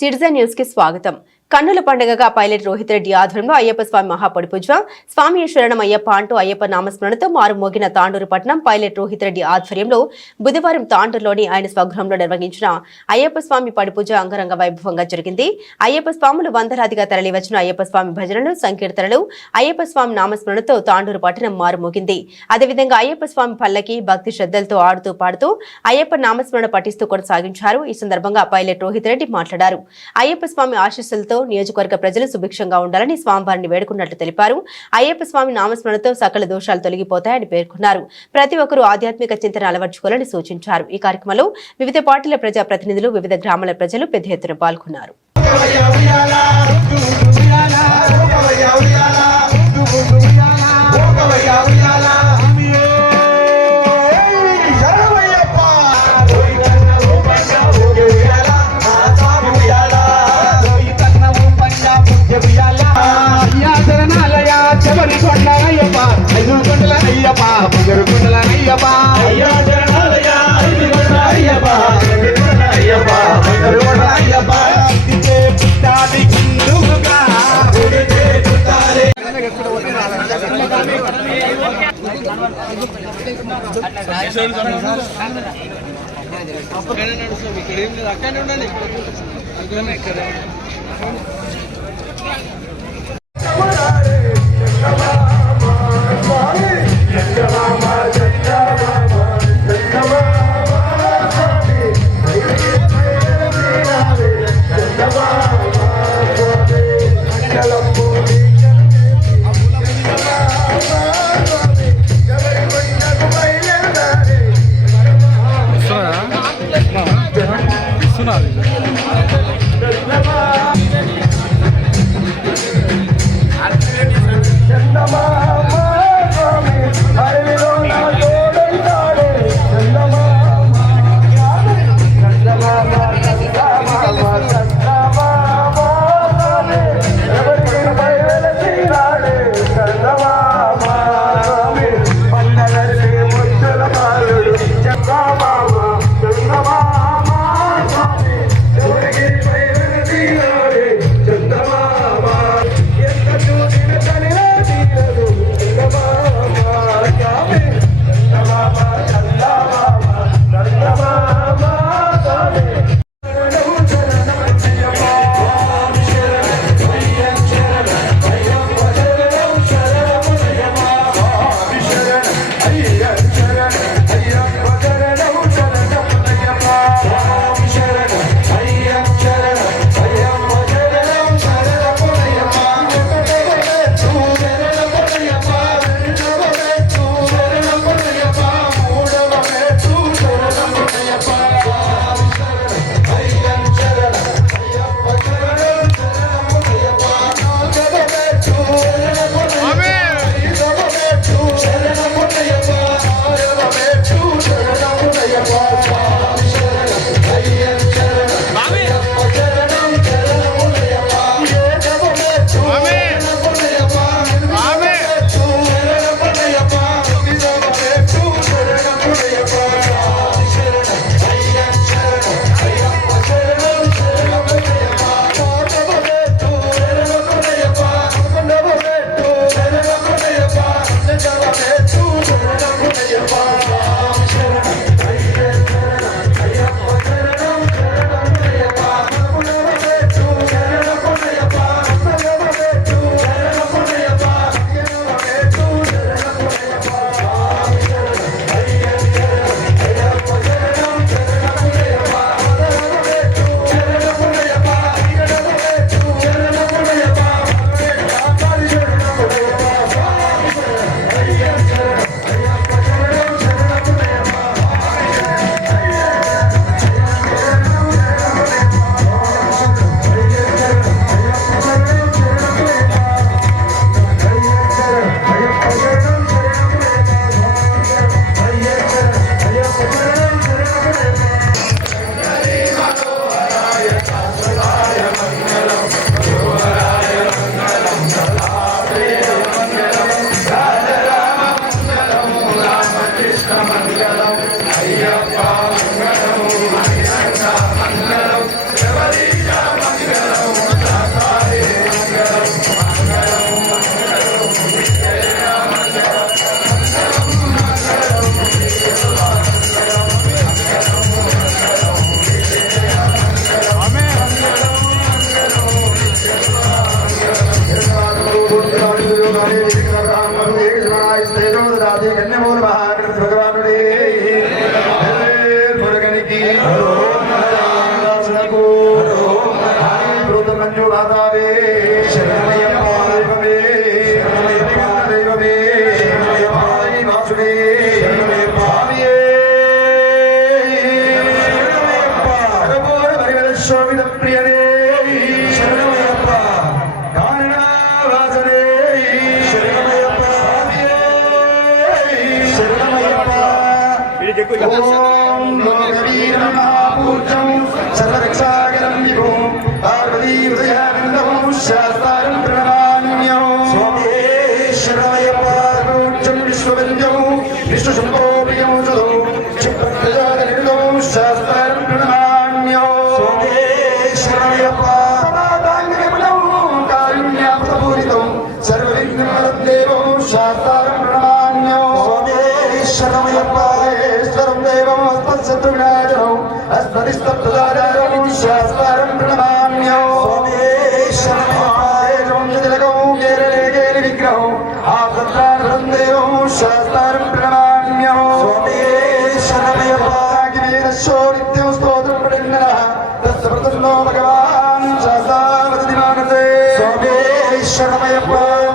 Citizen news కి స్వాగతం. కన్నుల పండుగగా పైలట్ రోహిత్ రెడ్డి ఆధ్వర్యంలో అయ్యప్ప స్వామి మహాపడి పూజ, స్వామి శరణం అయ్యప్ప అంటూ అయ్యప్ప నామస్మరణతో మారుమోగిన తాండూరు పట్టణం పైలట్ రోహిత్ రెడ్డి ఆధ్వర్యంలో బుధవారం తాండూరులోని ఆయన స్వగృహంలో నిర్వహించిన అయ్యప్ప స్వామి పడి పూజ అంగరంగ వైభవంగా జరిగింది. అయ్యప్ప స్వాములు వందలాదిగా తరలివచ్చిన అయ్యప్ప స్వామి భజనలు, సంకీర్తనలు, అయ్యప్ప స్వామి నామస్మరణతో తాండూరు పట్టణం మారుమోగింది. అదేవిధంగా అయ్యప్ప స్వామి పల్లకి భక్తి శ్రద్ధలతో ఆడుతూ పాడుతూ అయ్యప్ప నామస్మరణ పఠిస్తూ కొనసాగించారు. ఈ సందర్భంగా పైలట్ రోహిత్ రెడ్డి మాట్లాడారు. అయ్యప్ప స్వామి ఆశీస్సులతో నియోజకవర్గ ప్రజలు సుభిక్షంగా ఉండాలని స్వామివారిని వేడుకున్నట్లు తెలిపారు. అయ్యప్ప స్వామి నామస్మరణతో సకల దోషాలు తొలగిపోతాయని పేర్కొన్నారు. ప్రతి ఒక్కరూ ఆధ్యాత్మిక చింతన అలవర్చుకోవాలని సూచించారు. ఈ కార్యక్రమంలో వివిధ పార్టీల ప్రజా ప్రతినిధులు, వివిధ గ్రామాల ప్రజలు పెద్ద ఎత్తున పాల్గొన్నారు. మృత్యుదాతావే శరణమయ్యప్ప దైవమే దైవమే వాసుడే స్వామియే శోభిత ప్రియనే శరణమయ్యప్ప కారణవాసనే శరణమయ్యప్ప శరణమయ్యప్ప ఓం లోకవీరం మహాపూజ్యం సర్వరక్షాకరం విభుం పార్వతీ హృదయానందం శాస్త్రం ప్రణమామ్యం స్వామియే శరణమయ్యప్ప పూజ్యం విశ్వవంద్యం విష్ణుశంభో ప్రియం సుదో క్షిప్రజాగరితం శాస్త్రం ప్రణమామ్యం స్వామియే శరణమయ్యప్ప సమాధాన్యకమలం కారుణ్యామృతపూరితం సర్వవిఘ్నహరదేవం శాస్త్రం ప్రణమామ్యం స్వామియే శరణమయ్యప్ప ఈశ్వరం దేవం అస్మత్శత్రువినాశనం అస్మదిస్తప్తదాచారం శాస్త్రం ప్రణమామ్యం స్వామియే శరణమయ్యప్ప జతిలకం కేరళే కేలి విగ్రహం ఆసత్రారం దేవం శాస్త్రం ప్రణమామ్యం స్వామియే శరణమయ్యప్ప గిరిరశో నిత్యం స్తోత్రం పఠన్నః తస్సప్రసన్నో భగవాన్ శాస్త్రావతి మానసే స్వామియే శరణమయ్యప్ప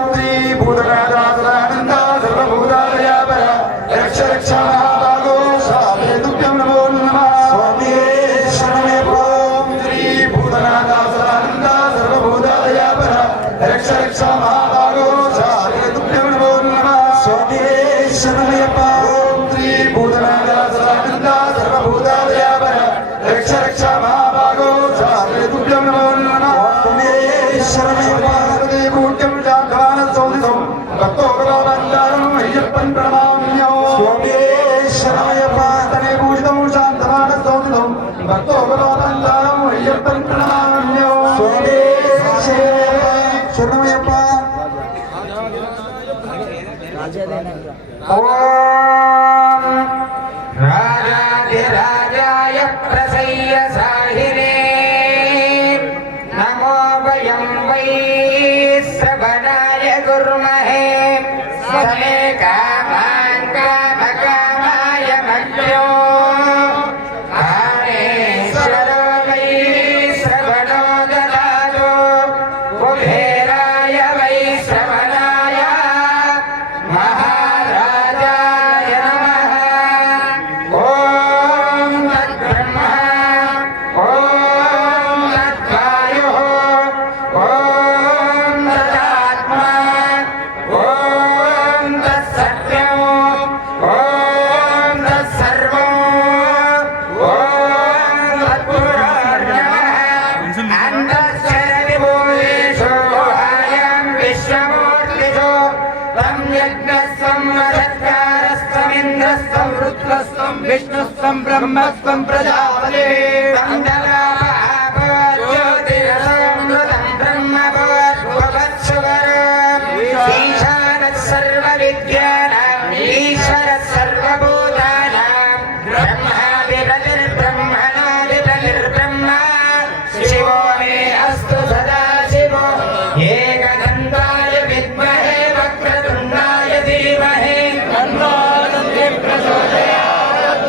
శ్రీ భూతనాథానంద సర్వభూతాలయాపర రక్ష రక్ష మహాభాగో స్వామి తుభ్యం నమో నమః స్వామియే శరణమయ్యప్ప శ్రీ భూతనాథానంద సర్వభూతాలయాపర రక్ష రక్ష మహాభాగో స్వామి తుభ్యం నమో నమః స్వామియే శరణమయ్యప్ప శ్రీ భూతనాథానంద సర్వభూతాలయాపర రక్ష రక్ష మహాభాగో స్వామి తుభ్యం నమో నమః స్వామియే శరణమయ్యప్ప భూత్యం జాతవాన సౌదితం భక్తో గోబందారం అయ్యప్పన్ ప్రణమామ్యం స్వామియే శరణమయ్యప్ప తనే పూజితం శాంతవాన సౌదితం భక్తో గోబందారం అయ్యప్పన్ ప్రణమామ్యం స్వామియే శరణమయ్యప్ప ఓం రాజాధిరాజాయ ప్రసయ్య సాహినే నమో వయం వై శ్రవణాయ గుర్మహే సమే కామాన్ కామకామాయ మధ్యో ఆనేశ్వరో వై శ్రవణో దదాతు కుబేరాయ వై శ్రవణాయ మహారాజాయ నమః ఓం తద్బ్రహ్మ ఓం తద్వాయుః ఓం తదాత్మా ఓం తత్సత్యం ఓం తత్సర్వం ఓం తత్పురుషోర్నమః అంతఃశరవిభూషో అయం విశ్వమూర్తిషు తం యజ్ఞస్వం సత్కారస్వమింద్రస్వం రుద్రస్వం విష్ణుస్వం బ్రహ్మస్వం ప్రజాపతే తం జ్యోతిరసోమృతం బ్రహ్మభవత్సువరం ఈశానः సర్వవిద్యానాం ఈశ్వరः సర్వభూతానాం బ్రహ్మాదిపతిర్బ్రహ్మణాదిపతిర్బ్రహ్మ శివో మే అస్తు సదా శివో ఏకదంతాయ విద్మహే వక్రతుండాయ ధీమహి తన్నో దంతి ప్రచోదయాత్